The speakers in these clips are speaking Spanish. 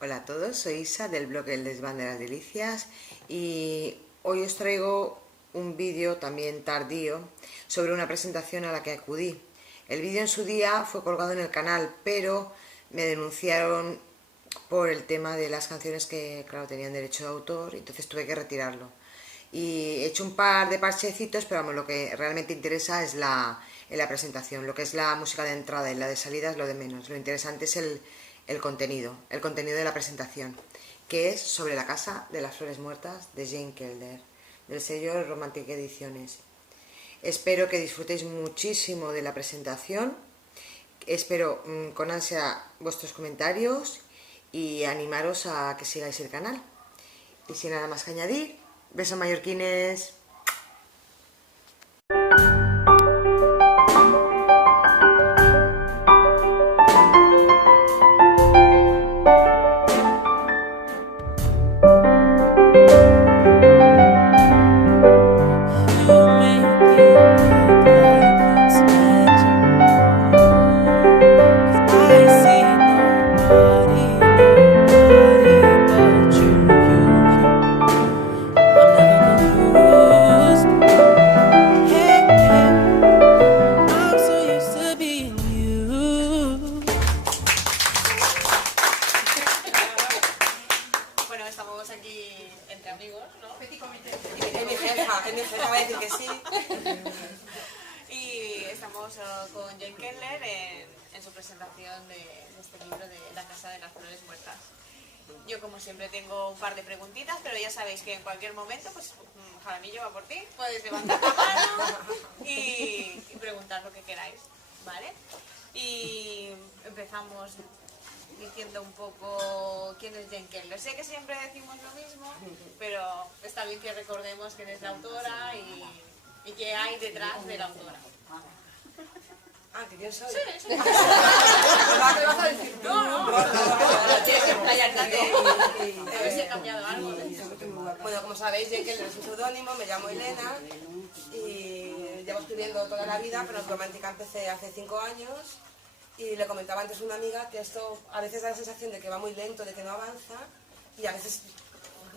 Hola a todos, soy Isa del blog El Desván de las Delicias y hoy os traigo un vídeo también tardío sobre una presentación a la que acudí. El vídeo en su día fue colgado en el canal, pero me denunciaron por el tema de las canciones que, claro, tenían derecho de autor, entonces tuve que retirarlo. Y he hecho un par de parchecitos, pero vamos, lo que realmente interesa es en la presentación. Lo que es la música de entrada y la de salida es lo de menos. Lo interesante es el contenido de la presentación, que es sobre la Casa de las Flores Muertas de Jane Kelder, del sello Romantic Ediciones. Espero que disfrutéis muchísimo de la presentación. Espero con ansia vuestros comentarios y animaros a que sigáis el canal. Y sin nada más que añadir, besos mallorquines. Estamos aquí entre amigos, ¿no? Es mi jefa va a decir que sí. Y estamos con Jane Kelder en su presentación de este libro de La Casa de las Flores Muertas. Yo, como siempre, tengo un par de preguntitas, pero ya sabéis que en cualquier momento, pues Jaramillo va por ti, podéis levantar la mano y preguntar lo que queráis, ¿vale? Y empezamos diciendo un poco quién es Jane Kelder. Sé que siempre decimos lo mismo, pero está bien que recordemos quién es la autora y qué hay detrás de la autora. Ah, ¿que quién soy? Sí, sí. ¿Qué vas a decir? No. Tienes que explayarte. A ver si ha cambiado algo. Bueno, como sabéis, Jane Kelder es un seudónimo, me llamo Elena y llevo escribiendo toda la vida, pero en Romántica empecé hace 5 años. Y le comentaba antes a una amiga que esto a veces da la sensación de que va muy lento, de que no avanza, y a veces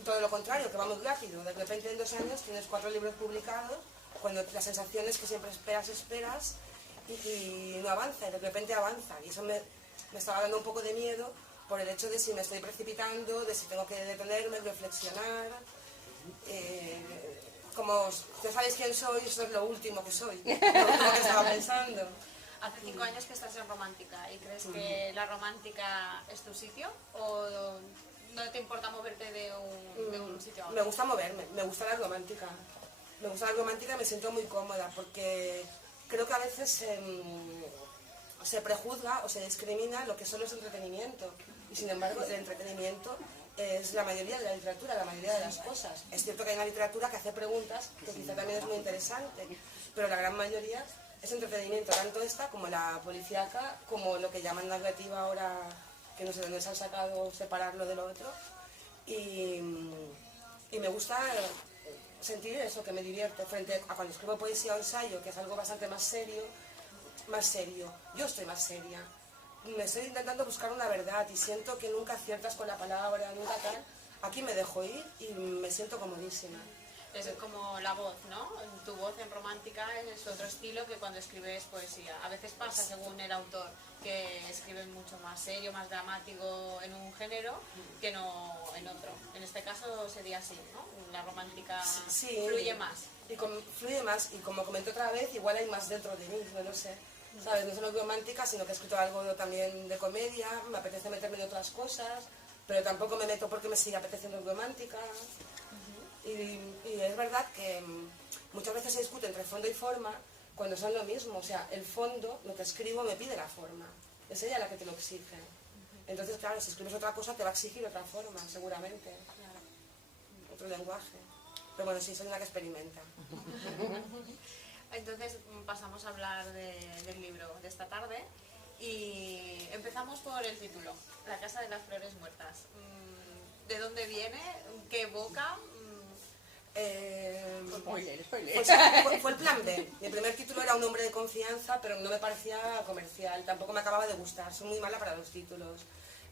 todo lo contrario, que va muy rápido. De repente en 2 años tienes 4 libros publicados, cuando la sensación es que siempre esperas y no avanza, y de repente avanza. Y eso me estaba dando un poco de miedo por el hecho de si me estoy precipitando, de si tengo que detenerme, reflexionar. Como ya sabéis quién soy, eso es lo último que soy, lo último que estaba pensando. Hace 5 años que estás en Romántica y crees que la Romántica es tu sitio o no te importa moverte de un sitio a otro. Me gusta moverme, me gusta la Romántica. Me gusta la Romántica y me siento muy cómoda porque creo que a veces se prejuzga o se discrimina lo que solo es entretenimiento. Y sin embargo el entretenimiento es la mayoría de la literatura, la mayoría de las cosas. Es cierto que hay una literatura que hace preguntas, que quizá también es muy interesante, pero la gran mayoría es entretenimiento, tanto esta como la policíaca, como lo que llaman narrativa ahora, que no sé dónde se han sacado separarlo de lo otro. Y me gusta sentir eso, que me divierte, frente a cuando escribo poesía o ensayo, que es algo bastante más serio. Yo estoy más seria. Me estoy intentando buscar una verdad y siento que nunca aciertas con la palabra, nunca tal. Aquí me dejo ir y me siento comodísima. Es como la voz, ¿no? Tu voz en Romántica es otro estilo que cuando escribes poesía. A veces pasa, según el autor, que escriben mucho más serio, más dramático en un género que no en otro. En este caso sería así, ¿no? La Romántica sí, fluye más. Fluye más y como comenté otra vez, igual hay más dentro de mí, no lo sé. ¿Sabes? No solo romántica, sino que he escrito algo también de comedia, me apetece meterme en otras cosas, pero tampoco me meto porque me sigue apeteciendo romántica. Y es verdad que muchas veces se discute entre fondo y forma cuando son lo mismo. O sea, el fondo, lo que escribo, me pide la forma. Es ella la que te lo exige. Entonces, claro, si escribes otra cosa, te va a exigir otra forma, seguramente. Claro. Otro lenguaje. Pero bueno, sí, soy una que experimenta. Entonces pasamos a hablar del libro de esta tarde y empezamos por el título, La Casa de las Flores Muertas. ¿De dónde viene? ¿Qué evoca? Spoiler. Fue el plan B. Mi primer título era Un hombre de confianza, pero no me parecía comercial, tampoco me acababa de gustar, soy muy mala para los títulos.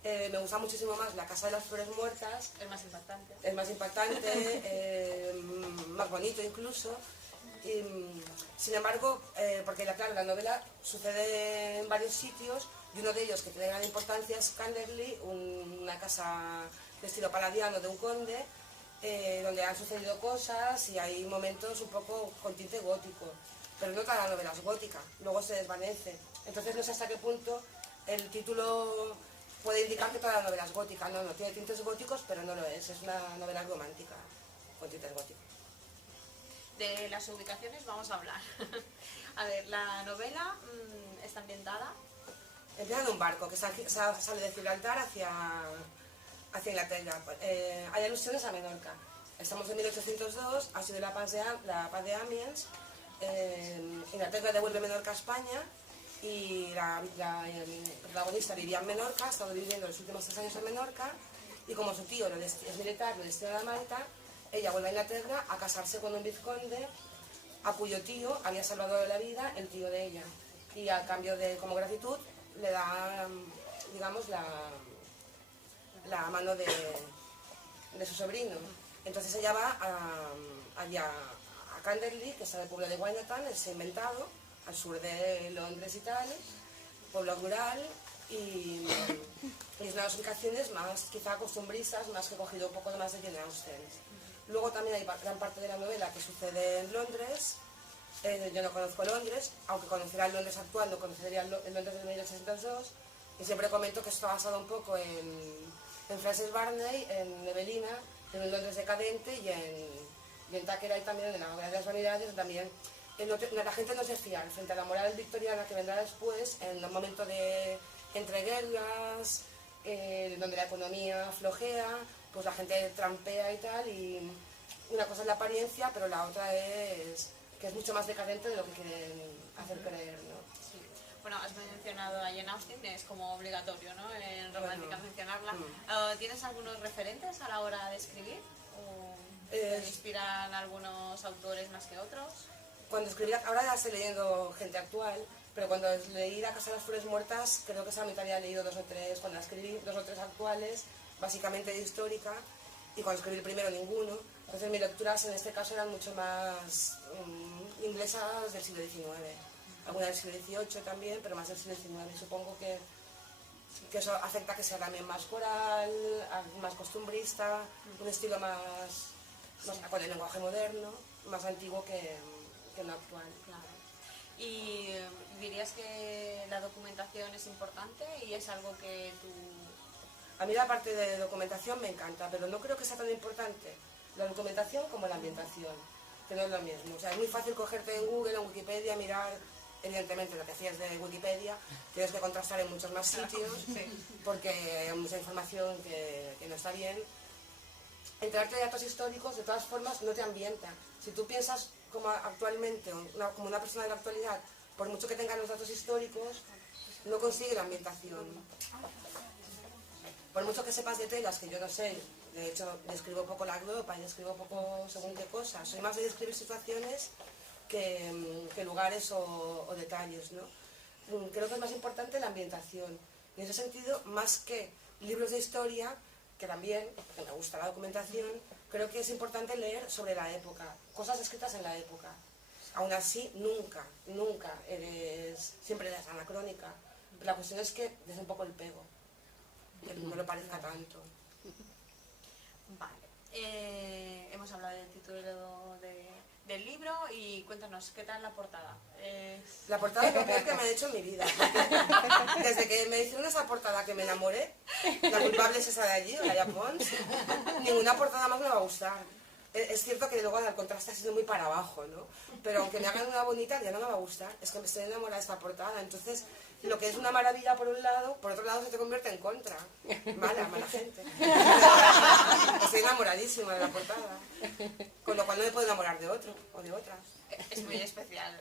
Me gusta muchísimo más La casa de las flores muertas. Es más impactante. Es más impactante, más bonito incluso. Y, sin embargo, porque claro, la novela sucede en varios sitios y uno de ellos que tiene gran importancia es Canderley, una casa de estilo paladiano de un conde, donde han sucedido cosas y hay momentos un poco con tinte gótico. Pero no toda la novela es gótica, luego se desvanece. Entonces no sé hasta qué punto el título puede indicar que toda la novela es gótica. No, tiene tintes góticos, pero no lo es una novela romántica con tintes góticos. De las ubicaciones vamos a hablar. A ver, la novela está ambientada. Empieza en un barco que sale de Gibraltar hacia Inglaterra. Hay alusiones a Menorca. Estamos en 1802, ha sido la paz de Amiens. Inglaterra devuelve Menorca a España y la protagonista vivía en Menorca, ha estado viviendo los últimos 3 años en Menorca y como su tío es militar, lo destina a Malta, ella vuelve a Inglaterra a casarse con un vizconde a cuyo tío había salvado la vida el tío de ella y a cambio de, como gratitud, le da, digamos, la mano de su sobrino. Entonces ella va allá a Canderley, que está en el pueblo de Guaynatan, es inventado, al sur de Londres y tal, pueblo rural, y es una de las ubicaciones más quizá costumbristas, más que cogido un poco más de Jane Austen. Luego también hay gran parte de la novela que sucede en Londres. Yo no conozco Londres, aunque conociera el Londres actual, no conocería el Londres de 1802, y siempre comento que esto está basado un poco en Frances Barney, en Evelina, en un Londres decadente y en Thackeray también, en la novela de las vanidades, también la gente no se fía frente a la moral victoriana que vendrá después, en un momento de entreguerras, donde la economía flojea, pues la gente trampea y tal, y una cosa es la apariencia, pero la otra es que es mucho más decadente de lo que quieren hacer creer, ¿no? Sí. Bueno, has mencionado a Jane Austen, es como obligatorio, ¿no? En romántica mencionarla. ¿Tienes algunos referentes a la hora de escribir? ¿O te inspiran algunos autores más que otros? Cuando escribí, ahora ya estoy leyendo gente actual, pero cuando leí La casa de las flores muertas, creo que esa mitad había leído 2 o 3, cuando la escribí 2 o 3 actuales, básicamente de histórica, y cuando escribí el primero ninguno. Entonces mis lecturas en este caso eran mucho más inglesas del siglo XIX, algunas del siglo XVIII también, pero más del siglo XIX. Supongo que eso afecta que sea también más coral, más costumbrista, un estilo más con el lenguaje moderno, más antiguo que no actual. Claro. ¿Y dirías que la documentación es importante y es algo que tú...? A mí la parte de documentación me encanta, pero no creo que sea tan importante la documentación como la ambientación, que no es lo mismo. O sea, es muy fácil cogerte en Google, en Wikipedia, mirar, evidentemente lo que hacías de Wikipedia, tienes que contrastar en muchos más sitios, porque hay mucha información que no está bien. Enterarte de datos históricos, de todas formas, no te ambienta. Si tú piensas como actualmente, como una persona de la actualidad, por mucho que tengas los datos históricos, no consigue la ambientación. Por mucho que sepas de telas, que yo no sé, de hecho describo poco la ropa y describo poco según qué cosas, soy más de describir situaciones que lugares o detalles, ¿no? Creo que es más importante la ambientación. Y en ese sentido, más que libros de historia, que también, porque me gusta la documentación, creo que es importante leer sobre la época, cosas escritas en la época. Aún así, nunca siempre eres anacrónica. La cuestión es que des un poco el pego, que no lo parezca tanto. Vale. Hemos hablado del título del libro y cuéntanos, ¿qué tal la portada? La portada es lo peor que me he hecho en mi vida. Desde que me hicieron esa portada que me enamoré, la culpable es esa de allí, la Pons, ninguna portada más me va a gustar. Es cierto que luego el contraste ha sido muy para abajo, ¿no? Pero aunque me hagan una bonita, ya no me va a gustar. Es que me estoy enamorada de esta portada. Entonces, lo que es una maravilla por un lado, por otro lado se te convierte en contra. Mala gente. Estoy enamoradísima de la portada. Con lo cual no me puedo enamorar de otro o de otras. Es muy especial,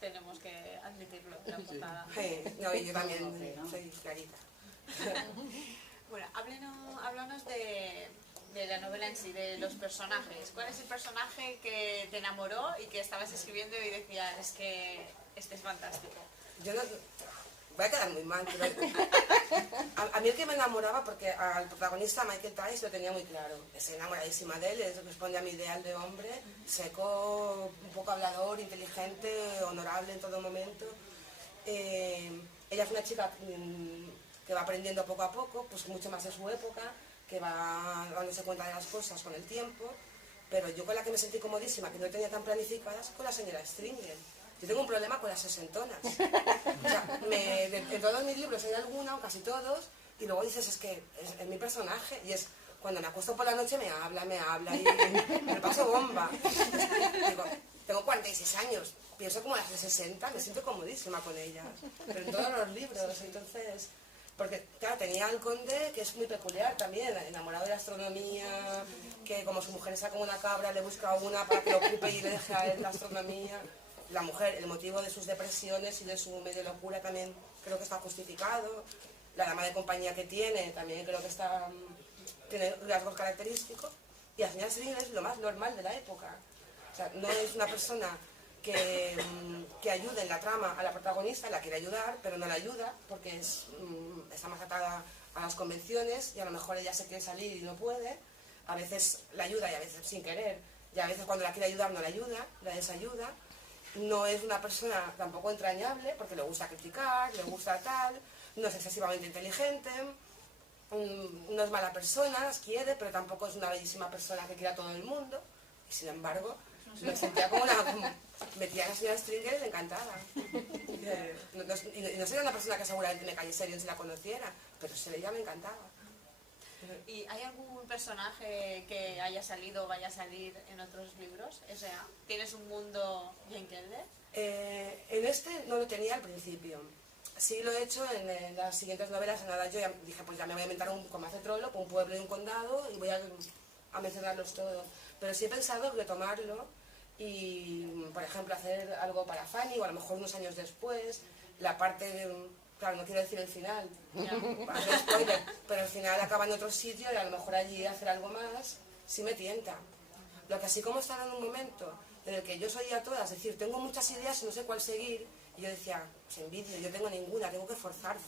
tenemos que admitirlo, la portada. No, y yo también soy clarita. Bueno, háblanos de la novela en sí, de los personajes. ¿Cuál es el personaje que te enamoró y que estabas escribiendo y decías, es que este es fantástico? Yo no, voy a quedar muy mal, pero a mí el que me enamoraba, porque al protagonista Michael Tice lo tenía muy claro, es enamoradísima de él, responde a mi ideal de hombre, seco, un poco hablador, inteligente, honorable en todo momento. Ella es una chica que va aprendiendo poco a poco, pues mucho más de su época, que va dándose cuenta de las cosas con el tiempo, pero yo con la que me sentí comodísima, que no tenía tan planificadas, con la señora Stringer. Yo tengo un problema con las sesentonas. O sea, en todos mis libros hay alguna, o casi todos, y luego dices, es que es mi personaje, y es cuando me acuesto por la noche me habla, y me paso bomba. Digo, tengo 46 años, pienso como las de 60, me siento comodísima con ellas, pero en todos los libros, entonces... Porque, claro, tenía al conde, que es muy peculiar también, enamorado de la astronomía, que como su mujer está como una cabra, le busca una para que lo ocupe y le deje a él la astronomía. La mujer, el motivo de sus depresiones y de su medio locura también creo que está justificado. La dama de compañía que tiene también creo que tiene rasgos característicos. Y la señora Stringer es lo más normal de la época. O sea, no es una persona que ayude en la trama a la protagonista, la quiere ayudar, pero no la ayuda porque está más atada a las convenciones y a lo mejor ella se quiere salir y no puede. A veces la ayuda y a veces sin querer. Y a veces cuando la quiere ayudar no la ayuda, la desayuda. No es una persona tampoco entrañable porque le gusta criticar, le gusta tal, no es excesivamente inteligente, no es mala persona, las quiere, pero tampoco es una bellísima persona que quiera a todo el mundo. Y sin embargo, me sentía como metía a la señora Stringer y le encantaba. Y no sería una persona que seguramente me cayese bien si la conociera, pero ella me encantaba. ¿Y hay algún personaje que haya salido o vaya a salir en otros libros? O sea, ¿tienes un mundo Jane Kelder? En este no lo tenía al principio. Sí lo he hecho en las siguientes novelas. En nada, yo ya dije, pues ya me voy a inventar como hace Trollope, un pueblo y un condado, y voy a mencionarlos todos. Pero sí he pensado retomarlo y, por ejemplo, hacer algo para Fanny, o a lo mejor unos años después, la parte claro, no quiero decir el final, hacer spoiler, pero al final acaba en otro sitio y a lo mejor allí hacer algo más, sí me tienta. Lo que así como estaba en un momento en el que yo soy a todas, es decir, tengo muchas ideas y no sé cuál seguir, y yo decía, pues envidio, yo tengo ninguna, tengo que forzar.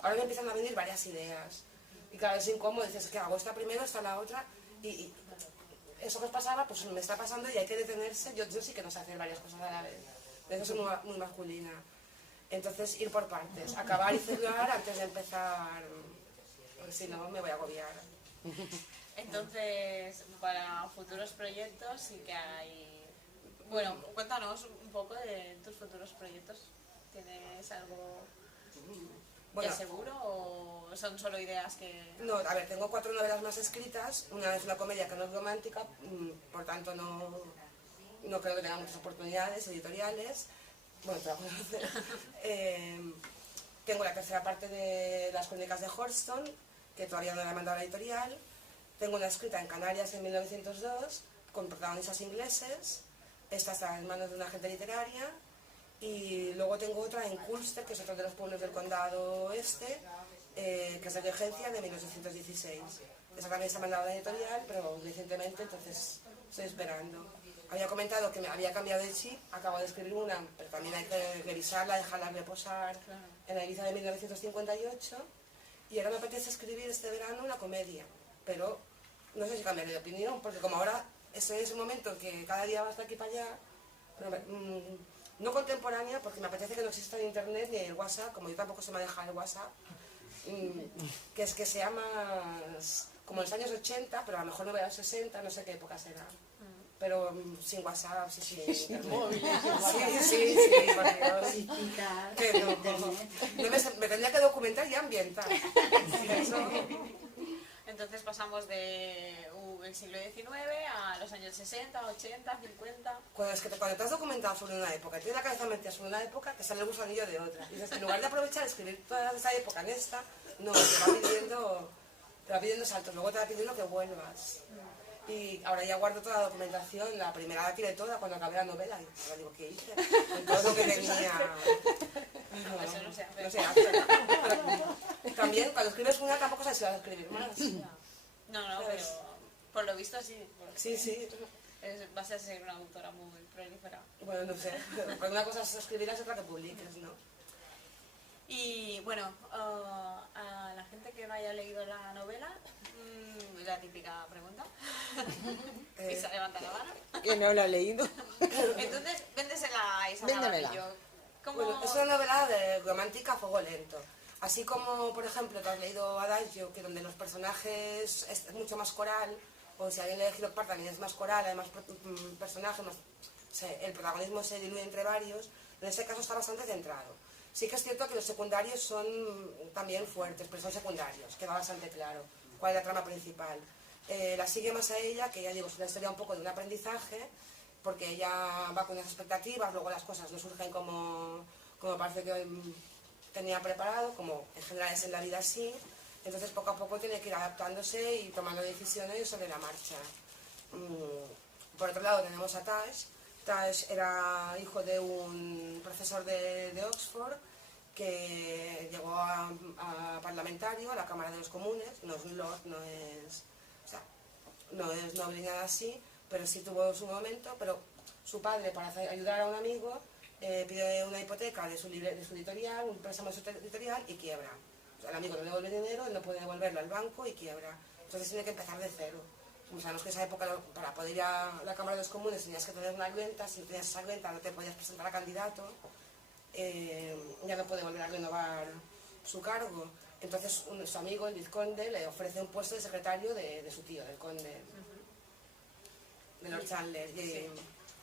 Ahora me empiezan a venir varias ideas. Y claro, es incómodo, dices, que hago esta primero, esta la otra, y eso que os pasaba, pues me está pasando y hay que detenerse. Yo sí que no sé hacer varias cosas a la vez. De eso soy muy masculina. Entonces, ir por partes, acabar y cerrar antes de empezar, porque si no me voy a agobiar. Entonces, para futuros proyectos sí que hay... Bueno, cuéntanos un poco de tus futuros proyectos. ¿Tienes algo ya seguro o son solo ideas que...? No, a ver, tengo 4 novelas más escritas. Una es una comedia que no es romántica, por tanto no creo que tenga muchas oportunidades editoriales. Bueno, te la voy a hacer. Tengo la tercera parte de Las Crónicas de Horston, que todavía no la he mandado a la editorial. Tengo una escrita en Canarias en 1902, con protagonistas ingleses. Esta está en manos de una agente literaria. Y luego tengo otra en Culster, que es otro de los pueblos del condado oeste, que es de Regencia, de 1816. Esa también se ha mandado a la editorial, pero recientemente, entonces estoy esperando. Había comentado que me había cambiado de chip, acabo de escribir una, pero también hay que revisarla, dejarla reposar en la Ibiza de 1958. Y ahora me apetece escribir este verano una comedia, pero no sé si cambiaré de opinión, porque como ahora estoy en ese momento en que cada día vas de aquí para allá, no contemporánea, porque me apetece que no exista el internet ni el WhatsApp, como yo tampoco se me deja el WhatsApp, que es que sea más como los años 80, pero a lo mejor no voy a los 60, no sé qué época será. Pero sin WhatsApp, sí. Móvil. Sí, por Dios. Que no, me tendría que documentar y ambientar. Eso. Entonces pasamos del siglo XIX a los años 60, 80, 50... Cuando te has documentado sobre una época, tienes la cabeza metida sobre una época, te sale el gusanillo de otra. Y dices, en lugar de aprovechar y escribir toda esa época en esta, no, te va pidiendo saltos, luego te va pidiendo que vuelvas. Y ahora ya guardo toda la documentación, la primera la tiré toda cuando acabé la novela, y ahora digo, ¿qué hice? Con todo lo que tenía... Eso no se hace. No se hace. Pero también, cuando escribes una, tampoco sabes si vas a escribir más. No, pero por lo visto sí. Sí. Vas a ser una autora muy prolífera. Bueno, no sé. Porque una cosa es escribirlas y otra que publiques, ¿no? Y bueno, a la gente que no haya leído la novela, la típica pregunta, y se levanta la mano. Que no lo ha leído. Entonces, véndesela a Isa Véndemela. Navarrillo. ¿Cómo? Bueno, es una novela romántica a fuego lento. Así como, por ejemplo, tú has leído Adagio, que donde los personajes es mucho más coral, o si alguien lee Giro Park también es más coral, hay más personajes, el protagonismo se diluye entre varios. En este caso está bastante centrado. Sí que es cierto que los secundarios son también fuertes, pero son secundarios, queda bastante claro cuál es la trama principal. La sigue más a ella, que ya digo, es una historia un poco de un aprendizaje, porque ella va con unas expectativas, luego las cosas no surgen como parece que tenía preparado, como en general es en la vida así, entonces poco a poco tiene que ir adaptándose y tomando decisiones sobre la marcha. Por otro lado tenemos a Tash. Tash era hijo de un profesor de Oxford que llegó a parlamentario, a la Cámara de los Comunes, no es lord, no es noble ni nada así, pero sí tuvo su momento, pero su padre, para ayudar a un amigo, pide una hipoteca de su editorial, un préstamo de su editorial y quiebra. O sea, el amigo no le devuelve dinero, él no puede devolverlo al banco y quiebra. Entonces tiene que empezar de cero. Como sabemos que en esa época para poder ir a la Cámara de los Comunes tenías que tener una cuenta, si no tenías esa cuenta no te podías presentar a candidato, ya no puede volver a renovar su cargo. Entonces su amigo, el vizconde, le ofrece un puesto de secretario de su tío, del conde, de Lord Chandler.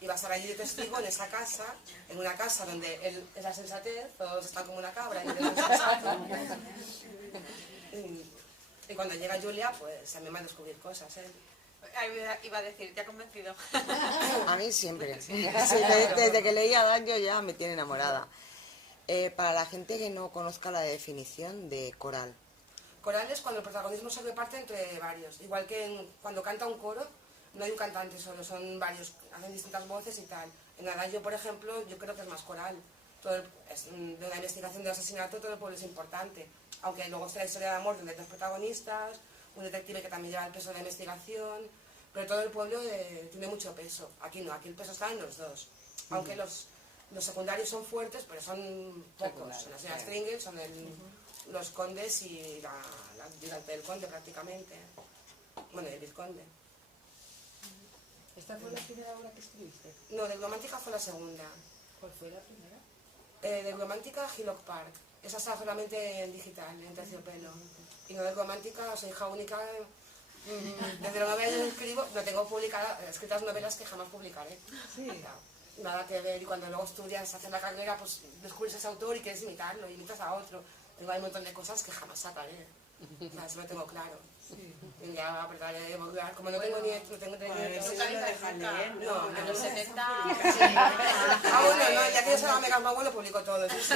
Y va a estar allí de testigo en esa casa, en una casa donde él es la sensatez, todos están como una cabra y él es el sensato. Y cuando llega Julia, pues también va a descubrir cosas, ¿eh? Iba a decir, ¿te ha convencido? A mí siempre. Sí, desde que leí Adagio ya me tiene enamorada. Para la gente que no conozca la definición de coral. Coral es cuando el protagonismo se reparte entre varios. Igual que cuando canta un coro, no hay un cantante solo, son varios, hacen distintas voces y tal. En Adagio, por ejemplo, yo creo que es más coral. De la investigación del asesinato todo el pueblo es importante. Aunque luego está la historia de amor donde hay dos protagonistas, un detective que también lleva el peso de la investigación, pero todo el pueblo tiene mucho peso. Aquí no, aquí el peso está en los dos. Aunque los secundarios son fuertes, pero son pocos. La señora Stringer son los condes y la ayudante del conde prácticamente. Bueno, el vizconde. ¿Esta fue la primera obra que escribiste? No, de Romántica fue la segunda. ¿Cuál fue la primera? De Romántica, Hillock Park. Esa está solamente en digital, en terciopelo. Y no de Romántica, soy hija única. Desde los 9 años escribo, no tengo escritas novelas que jamás publicaré. Sí. Nada que ver, y cuando luego estudias, haces la carrera, pues descubres a ese autor y quieres imitarlo, y imitas a otro. Tengo ahí un montón de cosas que jamás sacaré. O sea, eso lo tengo claro. Sí. Y ya apretaré de volver. Como no tengo nietos, no tengo nietos. Eso no deja leer, No, En los 70... Bueno, no, ya que yo soy la mega mago, lo publico todo. Sí, sí.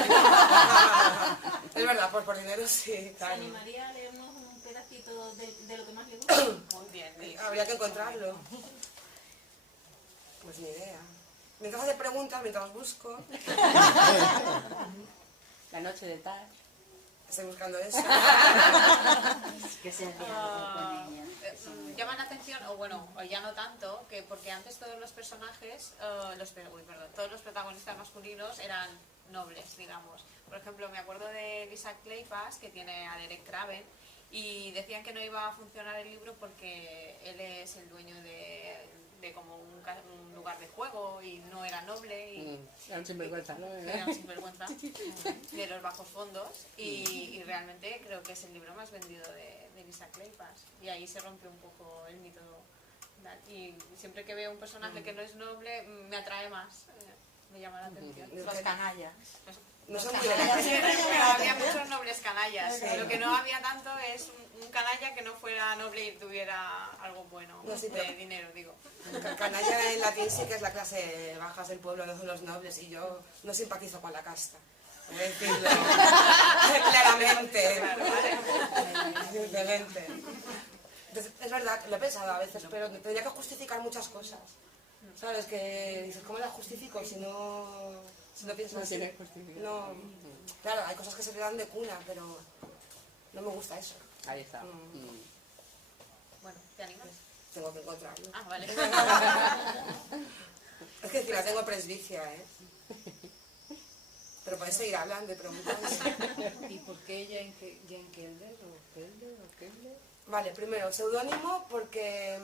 Es verdad, por dinero sí. ¿Se animaría a leernos un pedacito de lo que más le gusta? Muy bien, sí. Habría que encontrarlo. Pues ni idea. Mientras hace preguntas, mientras busco, La noche de Tash. estoy buscando eso. Que se hacía algo con ella. Llaman la atención, o bueno, o ya no tanto, que porque antes todos los personajes, todos los protagonistas masculinos eran nobles, digamos. Por ejemplo, me acuerdo de Lisa Kleypas, que tiene a Derek Craven, y decían que no iba a funcionar el libro porque él es el dueño de como un lugar de juego y no era noble y Era un sinvergüenza, ¿no? era un sinvergüenza de los bajos fondos y realmente creo que es el libro más vendido de Lisa Kleypas y ahí se rompe un poco el mito y siempre que veo un personaje que no es noble me atrae más, me llama la atención. Los canallas. No son muy Había muchos nobles canallas, Sí. lo que no había tanto es un canalla que no fuera noble y tuviera algo bueno, No, sí, de pero- dinero, digo. Canalla en latín sí que es la clase baja del pueblo, no son los nobles, y yo no simpatizo con la casta. Voy a decirlo claramente. Simplemente. Entonces, es verdad, lo he pensado a veces, pero tendría que justificar muchas cosas. ¿Sabes? Que dices, ¿cómo las justifico si no piensas No así? tiene justificación. No, claro, hay cosas que se le dan de cuna, pero no me gusta eso. Ahí está. Bueno, ¿te animas? Tengo que encontrarlo. Ah, vale. Es que encima tengo presbicia, ¿eh? pero podéis seguir hablando y preguntando. ¿Y por qué Jane Kelder o Kelder? Vale, primero, seudónimo porque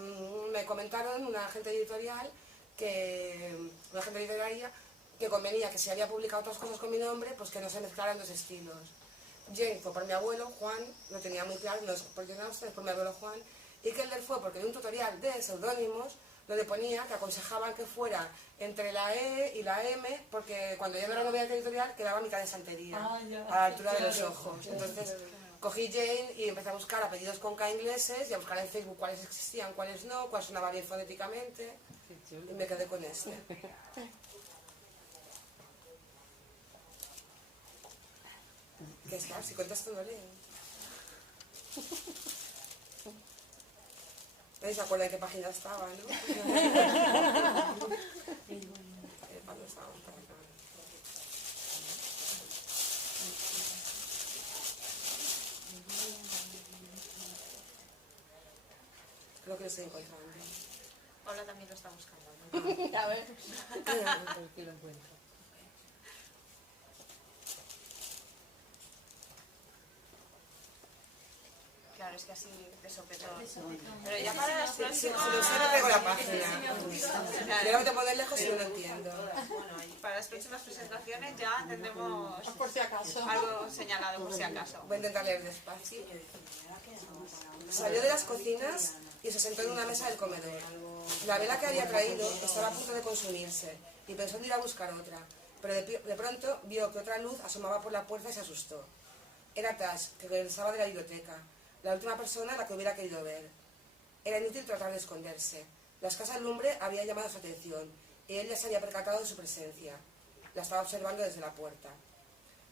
me comentaron una agente editorial que convenía que si había publicado otras cosas con mi nombre, pues que no se mezclaran dos estilos. Jane fue por mi abuelo, Juan, lo tenía muy claro, no es por Jane Austen, es por mi abuelo Juan, y Kelder fue porque en un tutorial de seudónimos donde ponía que aconsejaban que fuera entre la E y la M, porque cuando yo no era novia editorial quedaba mitad de santería, a la altura de los ojos. Entonces cogí Jane y empecé a buscar apellidos con K ingleses y a buscar en Facebook cuáles existían, cuáles no, cuál sonaba bien fonéticamente, y me quedé con este. ¿Qué es? Claro, si contesto no leo. ¿Veis? ¿Se acuerdan de qué página estaba, no? Cuando estábamos para acá. Creo que lo estoy encontrando. Paula también lo está buscando, ¿no? A ver. ¿Por qué lo encuentro? Claro, es que así de sopetón. Pero ya para las Si próximas... lo sé, no tengo la página. Yo lo que te poner lejos y no lo entiendo. Para las próximas presentaciones ya tendremos Por si acaso. algo señalado por si acaso. Voy a intentar leer despacio. Salió de las cocinas y se sentó en una mesa del comedor. La vela que había traído estaba a punto de consumirse y pensó en ir a buscar otra, pero de pronto vio que otra luz asomaba por la puerta y se asustó. Era Tash, que regresaba de la biblioteca, la última persona a la que hubiera querido ver. Era inútil tratar de esconderse. La escasa lumbre había llamado su atención y él ya se había percatado de su presencia. La estaba observando desde la puerta.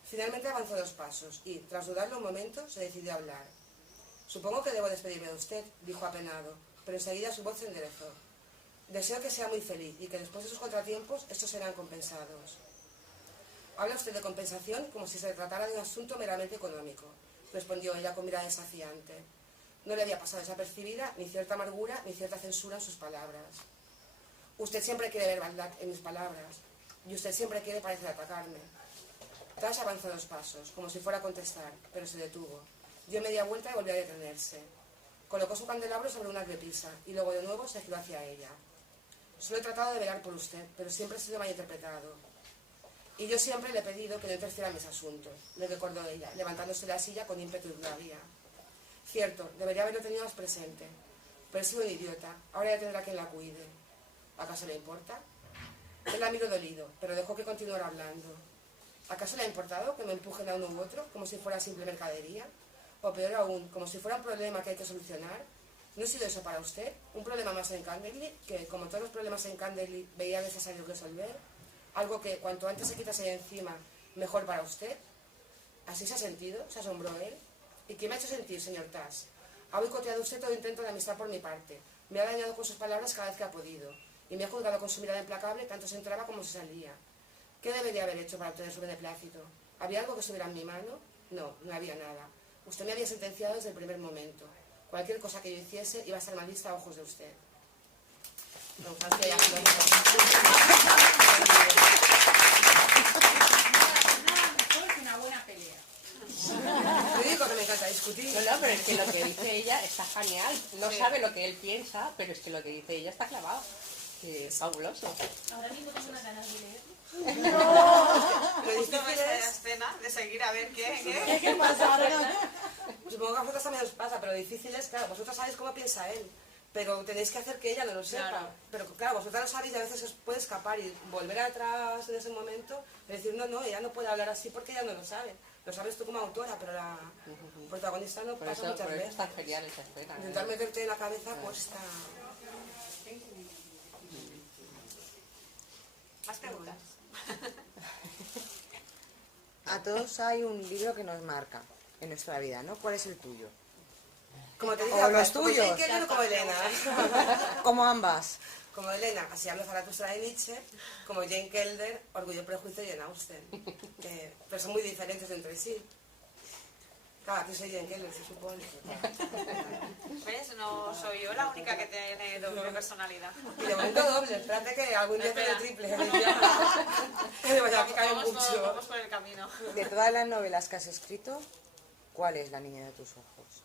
Finalmente avanzó 2 pasos y, tras dudarlo un momento, se decidió a hablar. «Supongo que debo despedirme de usted», dijo apenado, pero enseguida su voz se enderezó. «Deseo que sea muy feliz y que después de sus contratiempos estos serán compensados». «Habla usted de compensación como si se tratara de un asunto meramente económico», respondió ella con mirada desafiante. No le había pasado desapercibida ni cierta amargura ni cierta censura en sus palabras. «Usted siempre quiere ver maldad en mis palabras, y usted siempre quiere parecer atacarme». Tash avanzó 2 pasos, como si fuera a contestar, pero se detuvo. Dio media vuelta y volvió a detenerse. Colocó su candelabro sobre una repisa y luego de nuevo se giró hacia ella. «Solo he tratado de velar por usted, pero siempre he sido malinterpretado. Y yo siempre le he pedido que no interfiera en mis asuntos», le recordó ella, levantándose de la silla con ímpetu y rabia. «Cierto, debería haberlo tenido más presente. Pero he sido un idiota, ahora ya tendrá quien la cuide. ¿Acaso le importa?» Él la miró dolido, pero dejó que continuara hablando. «¿Acaso le ha importado que me empujen a uno u otro, como si fuera simple mercadería? O peor aún, como si fuera un problema que hay que solucionar. ¿No ha sido eso para usted? ¿Un problema más en Canderley, que, como todos los problemas en Canderley, veía necesario resolver? ¿Algo que, cuanto antes se quitase de encima, mejor para usted?» ¿Así se ha sentido?, se asombró él. «¿Y qué me ha hecho sentir, señor Tash? Ha boicoteado usted todo intento de amistad por mi parte. Me ha dañado con sus palabras cada vez que ha podido. Y me ha juzgado con su mirada implacable, tanto se entraba como se salía. ¿Qué debería haber hecho para obtener su beneplácito? ¿Había algo que estuviera en mi mano? No, no había nada. Usted me había sentenciado desde el primer momento. Cualquier cosa que yo hiciese iba a estar mal vista a ojos de usted». Una buena pelea. Yo digo que me encanta discutir. No, pero es que lo que dice ella está genial. No sabe lo que él piensa, pero es que lo que dice ella está clavado. Que es fabuloso. Ahora mismo tengo una ganas de leer. Lo Justo difícil esta es... escena de seguir a ver qué. ¿Qué pasa? Supongo que a vosotros también os pasa, pero lo difícil es, claro, vosotros sabéis cómo piensa él, pero tenéis que hacer que ella no lo sepa. Claro. Pero claro, vosotros lo sabéis y a veces os puede escapar y volver atrás en ese momento y decir, no, ella no puede hablar así porque ella no lo sabe. Lo sabes tú como autora, pero la protagonista no Por pasa eso, muchas por eso veces. está genial esa escena. Intentar meterte en la cabeza cuesta. Más preguntas. A todos hay un libro que nos marca en nuestra vida, ¿no? ¿Cuál es el tuyo? Como te O dije, los como tuyos. Jane Kelly o como Elena. Como ambas. Como Elena, así hablo Zaratustra de Nietzsche, como Jane Kelder, Orgullo, Prejuicio y Jane Austen. Pero son muy diferentes entre sí. Claro, aquí soy Jane Kelder, se supone. ¿Ves? No soy yo la única que tiene doble personalidad. Y de momento doble, espérate que algún día te Espera. dé triple. Aquí cae mucho. Vamos por el camino. De todas las novelas que has escrito, ¿cuál es la niña de tus ojos?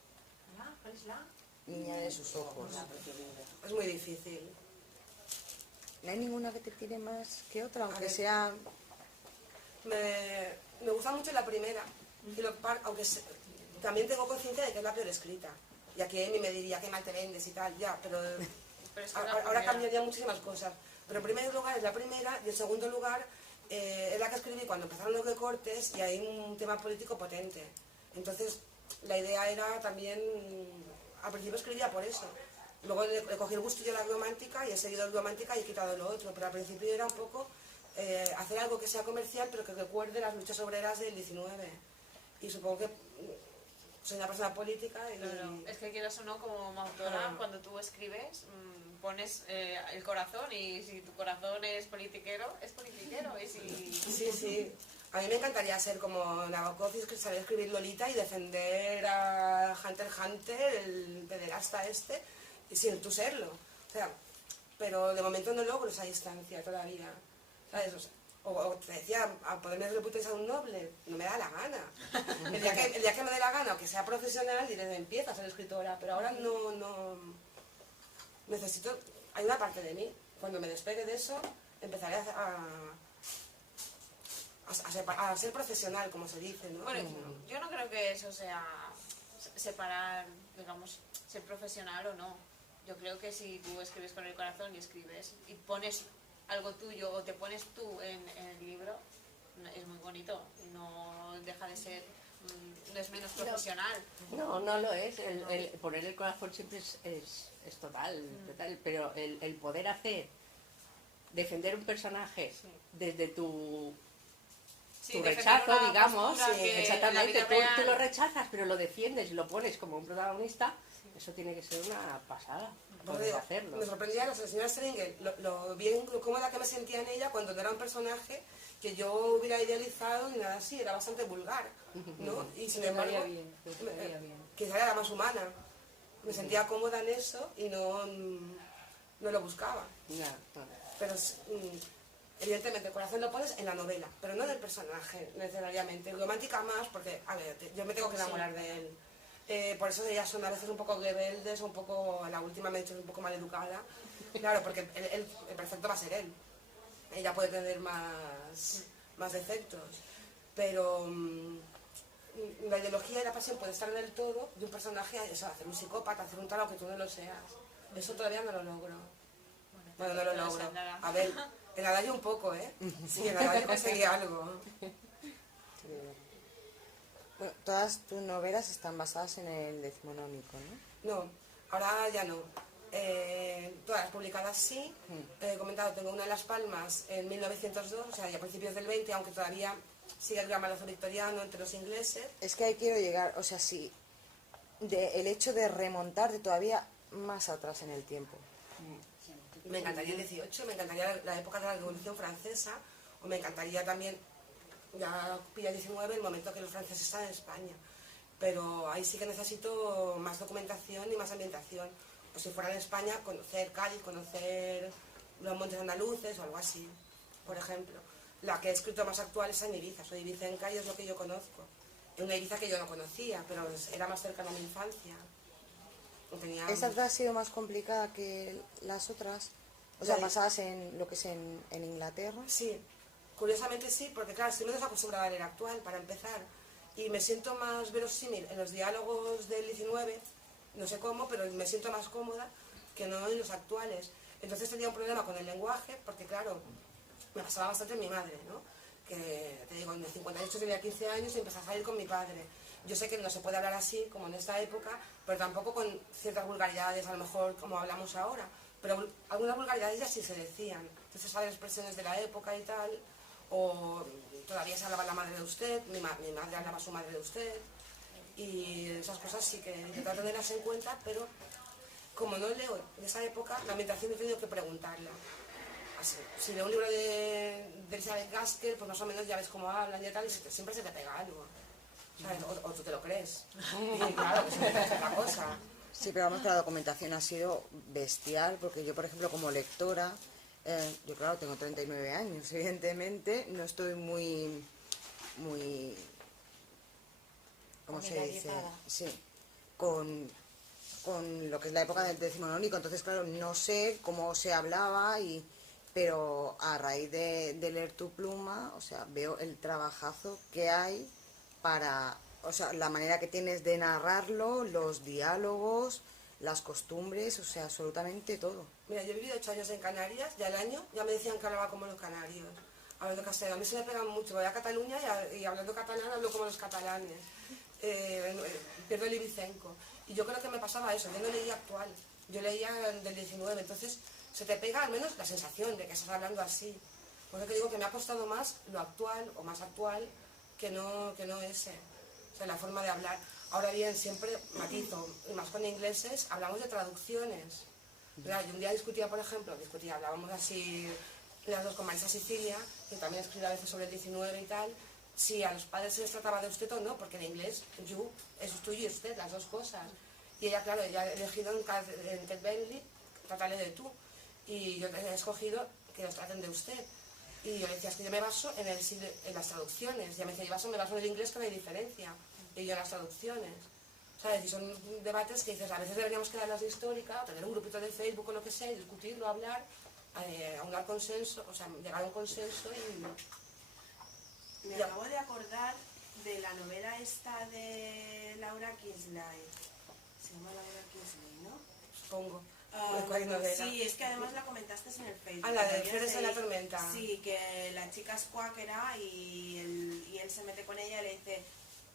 ¿Cuál es la? Niña de sus ojos. Es muy difícil. ¿No hay ninguna que te tire más que otra? A Aunque ver. sea... Me gusta mucho la primera, y aunque también tengo conciencia de que es la peor escrita. Y aquí Amy me diría que mal te vendes y tal, ya, pero Pero es que la ahora primera- cambiaría muchísimas cosas. Pero en primer lugar es la primera y en segundo lugar es la que escribí cuando empezaron los recortes y hay un tema político potente. Entonces la idea era también, al principio escribía por eso. Luego le cogí el gusto yo a la romántica y he seguido la romántica y he quitado lo otro, pero al principio era un poco hacer algo que sea comercial pero que recuerde las luchas obreras del 19. Y supongo que soy una persona política y... Claro, es que quieras o no, como autora, cuando tú escribes, pones el corazón y si tu corazón es politiquero, y si... Sí, sí. A mí me encantaría ser como Nabokov y saber escribir Lolita y defender a Hunter x Hunter, el pederasta este, y sin tú serlo. O sea, pero de momento no logro esa distancia todavía. ¿Sabes? O te decía, a ponerme desde el punto de vista de un noble, no me da la gana. El día que me dé la gana, o que sea profesional, diré, empieza a ser escritora, pero ahora no... Necesito... Hay una parte de mí. Cuando me despegue de eso, empezaré a ser profesional, como se dice, ¿no? Bueno, yo no creo que eso sea separar, digamos, ser profesional o no. Yo creo que si tú escribes con el corazón y escribes y pones algo tuyo o te pones tú en el libro, es muy bonito, no deja de ser, no es menos profesional. No, no lo es. El poner el corazón siempre es total, pero el poder defender un personaje desde tu Sí, tu defender rechazo, una digamos, postura que en la exactamente, vida tú real- lo rechazas, pero lo defiendes y lo pones como un protagonista, eso tiene que ser una pasada, poder hacerlo. Me sorprendía la señora Stringer, lo bien lo cómoda que me sentía en ella cuando no era un personaje que yo hubiera idealizado ni nada así, era bastante vulgar, ¿no? Y sin embargo, quizá era más humana. Me sentía cómoda en eso y no lo buscaba. Ya, Pero evidentemente el corazón lo pones en la novela, pero no en el personaje necesariamente. Romántica más porque, a ver, yo me tengo que enamorar de él. Por eso ellas son a veces un poco rebeldes, un poco, la última me he dicho un poco mal educada. Claro, porque el perfecto va a ser él. Ella puede tener más defectos. Pero la ideología y la pasión puede estar en el todo de un personaje, eso, hacer un psicópata, hacer un tal, aunque tú no lo seas. Eso todavía no lo logro. Bueno, no lo logro. A ver, en Adagio un poco, ¿eh? Sí, en Adagio conseguí algo. Bueno, todas tus novelas están basadas en el decimonónico, ¿no? No, ahora ya no. Todas las publicadas sí. He comentado, tengo una en Las Palmas en 1902, o sea, ya a principios del 20, aunque todavía sigue el gramalazo victoriano entre los ingleses. Es que ahí quiero llegar, o sea, sí, el hecho de remontarte todavía más atrás en el tiempo. Me encantaría el 18, me encantaría la época de la Revolución Francesa, o me encantaría también, ya pilla 19, el momento que los franceses están en España. Pero ahí sí que necesito más documentación y más ambientación. O si fuera en España, conocer Cádiz, conocer los montes andaluces o algo así, por ejemplo. La que he escrito más actual es en Ibiza, soy ibicenca y es lo que yo conozco. Es una Ibiza que yo no conocía, pero era más cercana a mi infancia. Tenía... ¿Esta ha sido más complicada que las otras? O sea, basadas en lo que es en Inglaterra. Sí, curiosamente sí, porque claro, estoy menos acostumbrada a leer actual, para empezar. Y me siento más verosímil en los diálogos del 19, no sé cómo, pero me siento más cómoda que no en los actuales. Entonces tenía un problema con el lenguaje, porque claro, me pasaba bastante en mi madre, ¿no? Que, te digo, en el 58 tenía 15 años y empecé a salir con mi padre. Yo sé que no se puede hablar así, como en esta época, pero tampoco con ciertas vulgaridades, a lo mejor como hablamos ahora. Pero algunas vulgaridades ya sí se decían. Entonces salen expresiones de la época y tal, o todavía se hablaba la madre de usted, mi madre hablaba su madre de usted, y esas cosas sí que intento tenerlas en cuenta, pero como no leo de esa época, la ambientación he tenido que preguntarla. Así, si leo un libro de Elizabeth Gaskell, pues más o menos ya ves cómo hablan y tal, y siempre se te pega algo. ¿Sabes? O tú te lo crees. Y claro, pues es otra cosa. Sí, pero vamos que la documentación ha sido bestial, porque yo, por ejemplo, como lectora, yo claro, tengo 39 años, evidentemente, no estoy muy, ¿cómo se dice? Sí, con lo que es la época del decimonónico, entonces claro, no sé cómo se hablaba, pero a raíz de leer tu pluma, o sea, veo el trabajazo que hay para, o sea, la manera que tienes de narrarlo, los diálogos, las costumbres, o sea, absolutamente todo. Mira, yo he vivido 8 años en Canarias y al año ya me decían que hablaba como los canarios, hablando castellano. A mí se me pegan mucho, voy a Cataluña y hablando catalán hablo como los catalanes. Pierdo el ibicenco. Y yo creo que me pasaba eso, yo no leía actual, yo leía del 19, entonces se te pega al menos la sensación de que estás hablando así. Por eso que digo que me ha costado más lo actual o más actual que no ese, o sea, la forma de hablar. Ahora bien, siempre matizo, y más con ingleses, hablamos de traducciones. Yo un día discutía, por ejemplo, hablábamos así las dos con Marisa Sicilia, que también escribe a veces sobre el 19 y tal, si a los padres se les trataba de usted o no, porque en inglés you es tuyo y usted, las dos cosas. Y ella, claro, ella ha elegido en Ted Bentley tratarle de tú, y yo he escogido que los traten de usted. Y yo le decía, es que yo me baso en las traducciones. Y ella me decía, me baso en el inglés, que no hay diferencia. Y yo en las traducciones. ¿Sabes? Y son debates que dices, a veces deberíamos quedarlas de histórica, tener un grupito de Facebook o lo que sea, y discutirlo, hablar, a un consenso, o sea, llegar a un consenso y... Me acabo de acordar de la novela esta de Laura Kislay. Se llama Laura Kislay, ¿no? Supongo. ¿Cuál novela? Sí, es que además la comentaste en el Facebook. Ah, la de Flores de la Tormenta. Sí, que la chica es cuáquera y él se mete con ella y le dice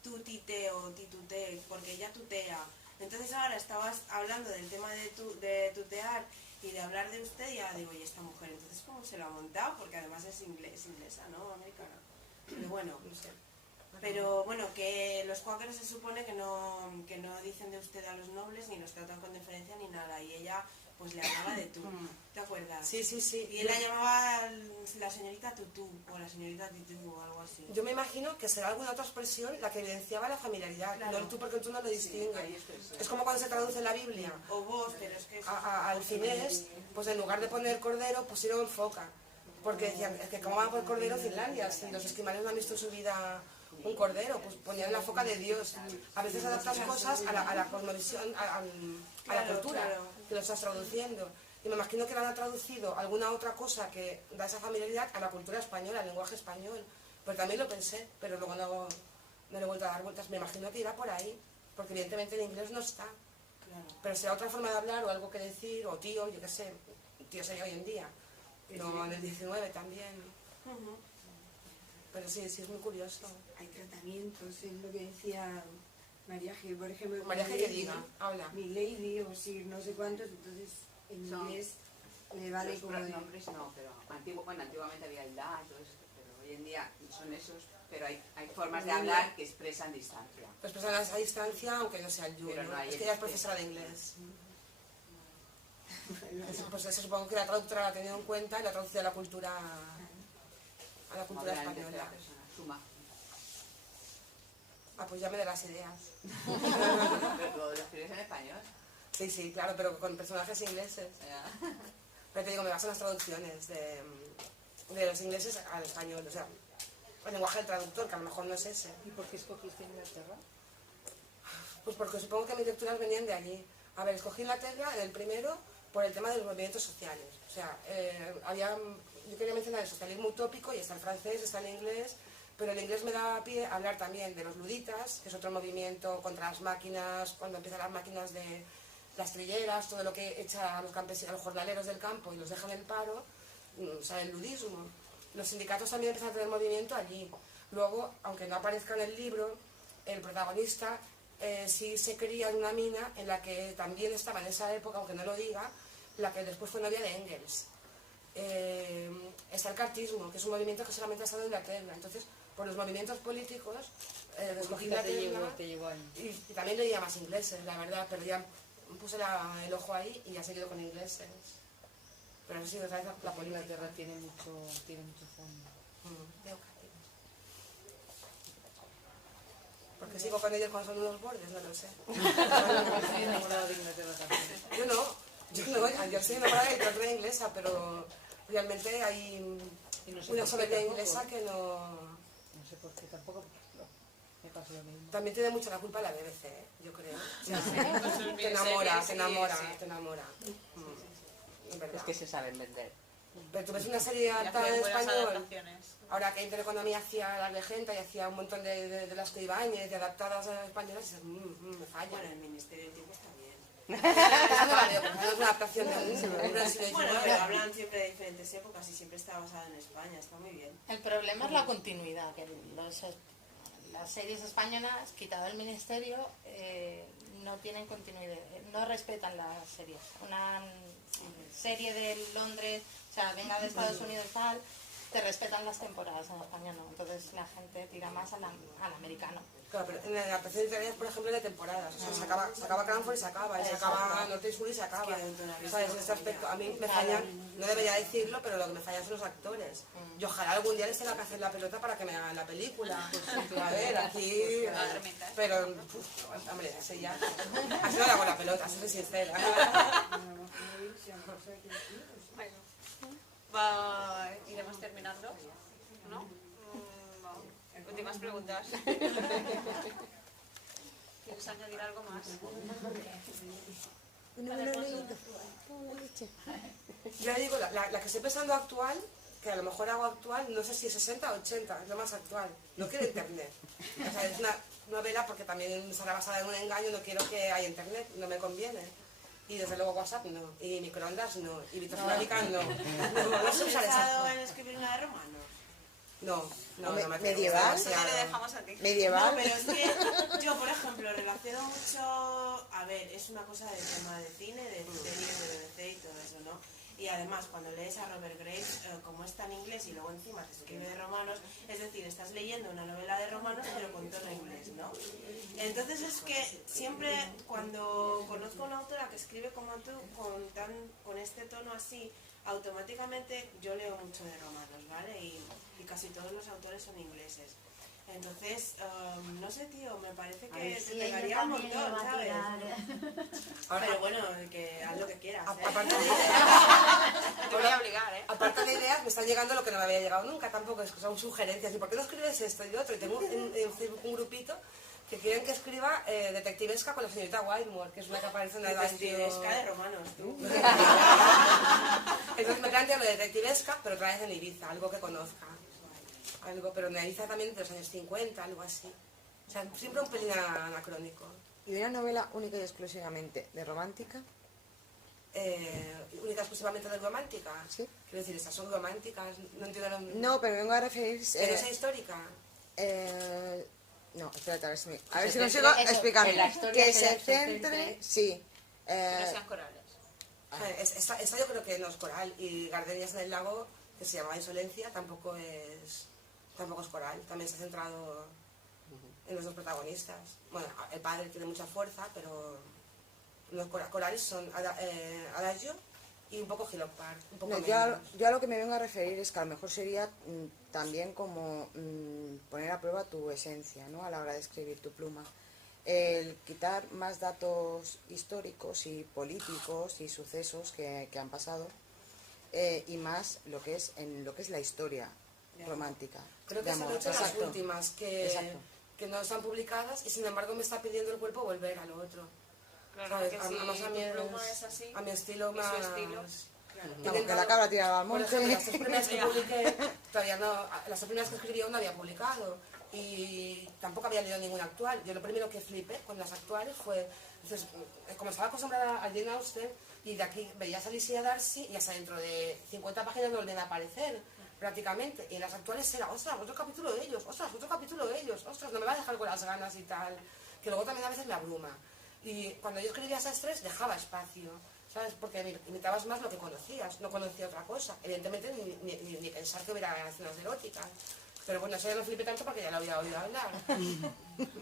tú tite o titute, porque ella tutea. Entonces ahora estabas hablando del tema de tutear y de hablar de usted y ya digo, ¿y esta mujer? Entonces, ¿cómo se lo ha montado? Porque además es inglesa, ¿no? Americana. Pero bueno, no sé. Pero bueno, que los cuáqueros se supone que no dicen de usted a los nobles, ni los tratan con deferencia ni nada. Y ella pues le hablaba de tú, ¿te acuerdas? Sí, sí, sí. Y él la llamaba la señorita Tutú o la señorita Titú o algo así. Yo me imagino que será alguna otra expresión la que evidenciaba la familiaridad, claro. No el tú, porque tú no lo distingues. Sí, es como cuando se traduce la Biblia. O vos, pero es que... Al finés, pues en lugar de poner cordero, pusieron foca. Porque decían, es que ¿cómo van a poner cordero en Finlandia? Si los esquimales no han visto en su vida un cordero, pues ponían la foca de Dios. A veces adaptas cosas a la cosmovisión, a la cultura, claro, que lo estás traduciendo. Y me imagino que le han traducido alguna otra cosa que da esa familiaridad a la cultura española, al lenguaje español. Pues también lo pensé, pero luego no le he vuelto a dar vueltas. Me imagino que irá por ahí, porque evidentemente en inglés no está. Claro. Pero será otra forma de hablar o algo que decir, o tío, yo qué sé, tío sería hoy en día. No, en el 19 también. Pero sí, sí, es muy curioso. Hay tratamientos, es lo que decía María G, por ejemplo. María G que diga, habla. Mi lady, o si no sé cuántos, entonces en inglés le vale como de... nombres no, pero antiguamente había el da y todo eso, pero hoy en día son esos, pero hay formas de hablar que expresan distancia. Pues expresan a distancia, aunque no sea el you, ¿no? Es que ella es profesora de inglés. Pues eso supongo que la traductora la ha tenido en cuenta y la ha traducido a la cultura española. Suma. Ah, pues ya me darás ideas. ¿Pero lo escribes en español? Sí, sí, claro, pero con personajes ingleses. Pero te digo, me baso en las traducciones de los ingleses al español, o sea, el lenguaje del traductor, que a lo mejor no es ese. ¿Y por qué escogiste Inglaterra? Pues porque supongo que mis lecturas venían de allí. A ver, escogí Inglaterra, el primero, por el tema de los movimientos sociales. O sea, yo quería mencionar el socialismo utópico, y está el francés, está el inglés, pero el inglés me daba pie a hablar también de los luditas, que es otro movimiento contra las máquinas, cuando empiezan las máquinas de las trilleras, todo lo que echa a los campesinos, a los jornaleros del campo y los dejan en el paro, o sea, el ludismo. Los sindicatos también empiezan a tener movimiento allí. Luego, aunque no aparezca en el libro, el protagonista sí se cría en una mina en la que también estaba en esa época, aunque no lo diga, la que después fue novia de Engels. Está el cartismo, que es un movimiento que solamente ha estado en Inglaterra. Entonces, por los movimientos políticos, escogí Inglaterra y también leía más ingleses, la verdad, pero ya puse el ojo ahí y ya he seguido con ingleses. Pero sí, otra vez la política. Inglaterra tiene mucho fondo. Porque sigo con ellos cuando son unos bordes, no lo sé. Yo soy enamorada de literatura inglesa, pero realmente hay una soberbia inglesa que no... No sé por qué tampoco, me pasa lo mismo. También tiene mucho la culpa la BBC, yo creo. Con sus Te enamora, miniseries, te enamora, sí. te enamora. Es verdad. Es que se saben vender. Pero tú ves una serie Y adaptada hacen en buenas español, adaptaciones. ahora que Intereconomía hacía La Regenta y hacía un montón de las Ibáñez, de adaptadas a españolas, y dices, me falla. Bueno, el Ministerio del Tiempo está bien. Eso no vale, porque no es una adaptación de un brasileño. Bueno, pero hablan siempre de diferentes épocas y siempre está basado en España, está muy bien. El problema es la continuidad, que las series españolas, quitado el ministerio, no tienen continuidad, no respetan las series. Una serie de Londres, o sea, venga de Estados Unidos tal, te respetan las temporadas, en España no. Entonces la gente tira más al americano. Claro, pero en la adaptación italiana, por ejemplo, de temporadas. O sea, se acaba Cranford y se acaba, y se acaba Norte y Sur y se acaba. ¿Sabes? En este aspecto, a mí me fallan, no debería decirlo, pero lo que me fallan son los actores. Y ojalá algún día les tenga que hacer la pelota para que me hagan la película. A ver, aquí... Pero, hombre, así ya... Así no le hago la pelota, soy sincera. Bueno, iremos terminando, ¿no? Últimas preguntas. ¿Quieres añadir algo más? Ya digo, la que estoy pensando actual, que a lo mejor hago actual, no sé si es 60 o 80, es lo más actual. No quiero internet. O sea, es una novela porque también estará basada en un engaño, no quiero que haya internet, no me conviene. Y desde luego WhatsApp no, y microondas no, y vitofónica no. No sé usar esas ¿Has cosas. en escribir una de romanos? No me atrevo. ¿Medieval? Eso ya lo dejamos a ti. ¿Medieval? No, pero es que yo, por ejemplo, relaciono mucho... A ver, es una cosa del tema de cine, de libros de BBC y todo eso, ¿no? Y además, cuando lees a Robert Graves, como está en inglés y luego encima te escribe de romanos, es decir, estás leyendo una novela de romanos pero con tono inglés, ¿no? Entonces es que siempre cuando conozco a una autora que escribe como tú, con este tono así, automáticamente yo leo mucho de romanos, ¿vale? Y casi todos los autores son ingleses. Entonces, no sé, tío, me parece que te pegaría un montón, ¿sabes? Pero bueno, que haz lo que quieras, ¿eh? Aparte de ideas, Te voy a obligar, ¿eh? aparte de ideas, me está llegando lo que no me había llegado nunca tampoco, es que son sugerencias. ¿Y por qué no escribes esto y lo otro? Y tengo en Facebook un grupito que quieren que escriba detectivesca con la señorita Whitemore, que es una que aparece en la Detectivesca de romanos, tú. Entonces me plantean lo de detectivesca, pero otra vez en Ibiza, algo que conozca. Algo, pero en Ibiza también de los años 50, algo así. O sea, siempre un pelín anacrónico. ¿Y una novela única y exclusivamente de romántica? Única exclusivamente de romántica. Sí. Quiero decir, estas son románticas, no entiendo lo mismo. No, pero vengo a referirse... ¿Pero es histórica? No, espérate, a ver si Se consigo centre- eso, explicarme. en la historia Que que se se centre, centre. sí. Que no sean corales. Esta yo creo que no es coral. Y Gardenias en el lago, que se llamaba Insolencia, tampoco es coral. También se ha centrado en los dos protagonistas. Bueno, el padre tiene mucha fuerza, pero los corales son Adagio y un poco Highland Park. Un poco No, menos. yo a lo que me vengo a referir es que a lo mejor sería también como poner a prueba tu esencia, ¿no? A la hora de escribir tu pluma. El quitar más datos históricos y políticos y sucesos que han pasado y más lo que es la historia romántica. Creo que de son amor. de las Exacto. últimas Exacto. que no están publicadas y sin embargo me está pidiendo el cuerpo volver a lo otro. Claro, ¿Sabes? que si Además tu pluma es así, a mi estilo y más... su estilo, Vamos, que la cabra tiraba al Por monte. ejemplo, las tres primeras que publiqué, todavía no, las tres primeras que escribí aún no había publicado y tampoco había leído ninguna actual. Yo lo primero que flipé con las actuales fue, entonces, como estaba acostumbrada a Jane Austen y de aquí veías a Alicia Darcy y hasta dentro de 50 páginas no volvían a aparecer prácticamente. Y en las actuales era, ostras, otro capítulo de ellos, ostras, otro capítulo de ellos, ostras, no me va a dejar con las ganas y tal, que luego también a veces me abruma. Y cuando yo escribía esas tres dejaba espacio, ¿sabes? Porque imitabas más lo que conocías, no conocía otra cosa. Evidentemente ni pensar que hubiera escenas eróticas. Pero bueno, eso ya no flipé tanto porque ya lo había oído hablar.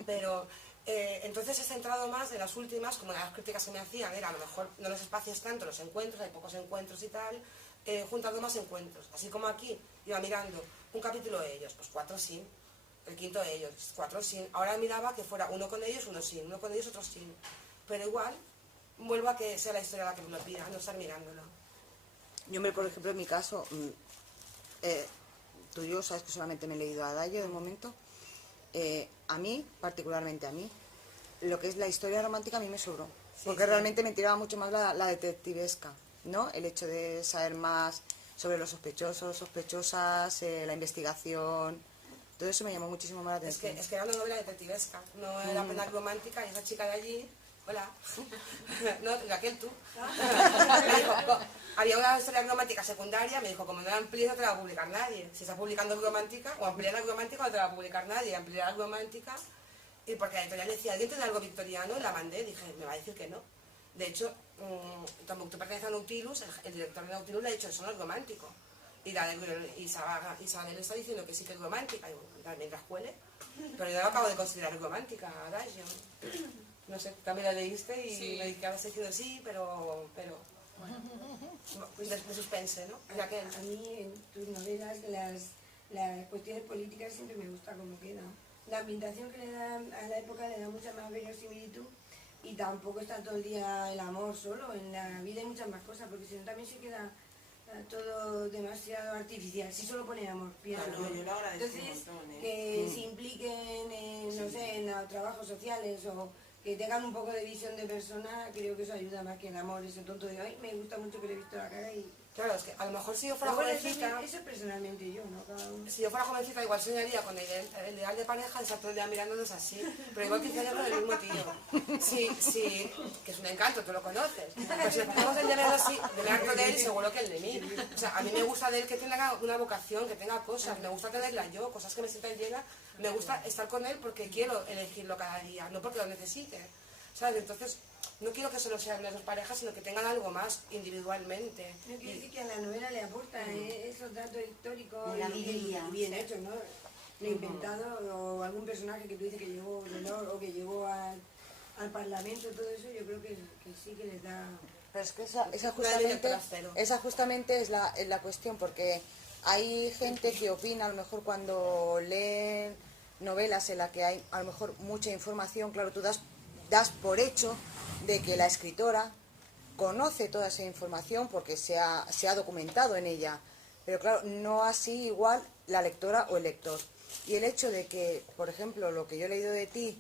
Pero entonces he centrado más de las últimas, como las críticas que me hacían, era a lo mejor no los espacios tanto, los encuentros, hay pocos encuentros y tal, juntando más encuentros. Así como aquí iba mirando un capítulo de ellos, pues 4 sí. el quinto ellos, 4 sin. Ahora miraba que fuera uno con ellos, uno sin, uno con ellos, otro sin. Pero igual, vuelvo a que sea la historia la que me lo pida, no estar mirándolo. Yo, por ejemplo, en mi caso, tú y yo sabes que solamente me he leído a Dayo de momento. A mí, particularmente a mí, lo que es la historia romántica a mí me sobró. Porque realmente me tiraba mucho más la detectivesca, ¿no? El hecho de saber más sobre los sospechosos, sospechosas, la investigación. Todo eso me llamó muchísimo más la atención. Es que era una novela detectivesca, no era pena romántica, y esa chica de allí, hola, no, Raquel, tú. Me dijo, había una historia romántica secundaria, me dijo, como no la amplíes no te la va a publicar nadie. Si estás publicando romántica, o ampliar la romántica no te la va a publicar nadie, ampliar la romántica. Y porque la editorial decía, ¿alguien tiene algo victoriano? La mandé, dije, me va a decir que no. De hecho, tú perteneces a Nautilus, el director de Nautilus le ha dicho, eso no es romántico. Y Isabel está diciendo que sí que es romántica, y también la escuele. Pero yo no acabo de considerar romántica, Dayo. No sé, también la leíste y me acabas diciendo sí, pero de suspense, ¿no? Raquel. A mí en tus novelas las cuestiones políticas siempre me gusta cómo quedan. La ambientación que le dan a la época le da mucha más verosimilitud y tampoco está todo el día el amor solo, en la vida hay muchas más cosas, porque si no también se queda todo demasiado artificial, si solo pone amor, pienso. Claro, yo lo agradezco Entonces, un montón, que se impliquen en, no sé, en los trabajos sociales o que tengan un poco de visión de persona, creo que eso ayuda más que el amor, ese tonto de hoy. Me gusta mucho que le he visto la cara y... Claro, es que a lo mejor si yo fuera Pero bueno, jovencita... eso personalmente yo, ¿no? Cada uno. Si yo fuera jovencita igual soñaría con el ideal de pareja de estar todo el día mirándonos así, pero igual quisiera con el mismo tío. Sí, que es un encanto, tú lo conoces. Pero si nos pasamos el día mirando así, yo me harto de él y seguro que el de mí. O sea, a mí me gusta de él que tenga una vocación, que tenga cosas, me gusta tenerla yo, cosas que me sientan llena, me gusta estar con él porque quiero elegirlo cada día, no porque lo necesite. ¿Sabes? Entonces, no quiero que solo sean las dos parejas, sino que tengan algo más individualmente. No quiere decir que a la novela le aporta esos datos históricos De la y vida. bien hechos, ¿no? Lo inventado o algún personaje que tú dices que llegó dolor o que llegó al Parlamento, todo eso yo creo que sí que les da... Pero es que esa justamente es la cuestión, porque hay gente que opina, a lo mejor cuando leen novelas en las que hay a lo mejor mucha información, claro, tú das por hecho de que la escritora conoce toda esa información porque se ha documentado en ella, pero claro, no así igual la lectora o el lector. Y el hecho de que, por ejemplo, lo que yo he leído de ti,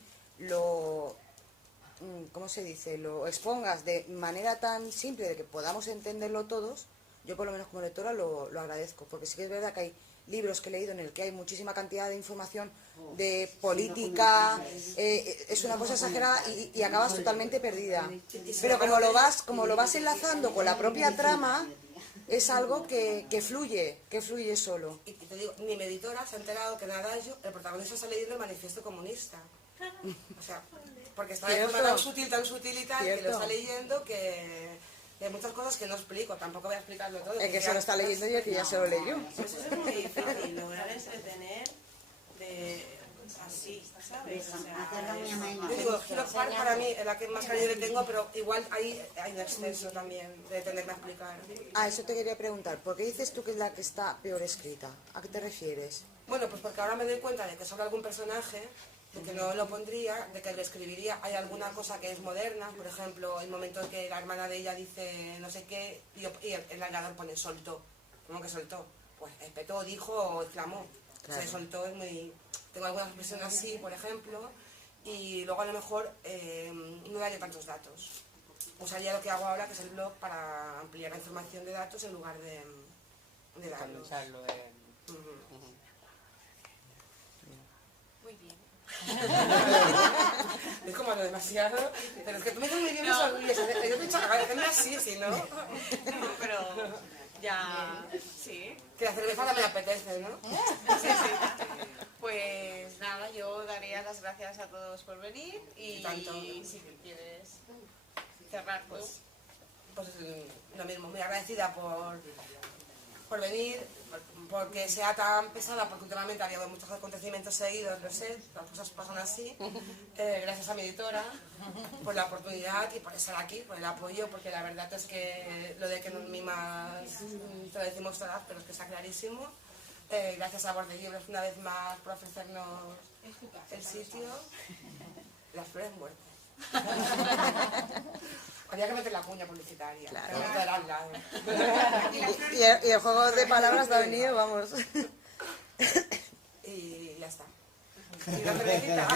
¿cómo se dice?, lo expongas de manera tan simple de que podamos entenderlo todos, yo por lo menos como lectora lo agradezco, porque sí que es verdad que hay libros que he leído en el que hay muchísima cantidad de información de política, es una cosa exagerada y acabas totalmente perdida. Pero como lo vas enlazando con la propia trama, es algo que fluye solo. Y te digo, ni mi editora se ha enterado que Nadallo, el protagonista, está leyendo el Manifiesto Comunista. O sea, porque está de forma tan sutil y tal, que lo está leyendo que hay muchas cosas que no explico, tampoco voy a explicarlo todo. El que se lo está leyendo y el que ya se lo leyó. Eso es muy difícil, lograr entretener así, ¿sabes? O sea, Hacerlo muy ameno. yo digo, Hero Park para mí es la que más cariño le tengo, pero igual hay un exceso también de tenerme a explicar. Eso te quería preguntar, ¿por qué dices tú que es la que está peor escrita? ¿A qué te refieres? Bueno, pues porque ahora me doy cuenta de que sobre algún personaje, de que no lo pondría, de que lo escribiría, hay alguna cosa que es moderna, por ejemplo, el momento en que la hermana de ella dice no sé qué, y el narrador pone soltó. ¿Cómo que soltó? Pues espetó, dijo o exclamó. Claro. Se soltó, es muy... Tengo algunas expresiones así, por ejemplo, y luego a lo mejor no daría tantos datos. Usaría lo que hago ahora, que es el blog, para ampliar la información de datos en lugar de darlos. Condensarlo Muy bien. Es como lo demasiado, pero es que tú me dices muy bien, me sonríes. Yo te he dicho, agradeceme así, si no. No, pero ya, sí. Que la cerveza no me apetece, ¿no? Sí, sí. Pues nada, yo daría las gracias a todos por venir y Tanto. si quieres cerrar, pues... Pues lo mismo, muy agradecida por venir, porque sea tan pesada, porque últimamente ha habido muchos acontecimientos seguidos, lo sé, las cosas pasan así. Gracias a mi editora por la oportunidad y por estar aquí, por el apoyo, porque la verdad es que lo de que nos mimas, te lo decimos todas, pero es que está clarísimo. Gracias a Borde Libros una vez más por ofrecernos el sitio. Las flores muertas. Habría que meter la cuña publicitaria. Claro. Pero no al lado. Y el juego de palabras te ha venido, vamos. Y ya está. Y la cervecita.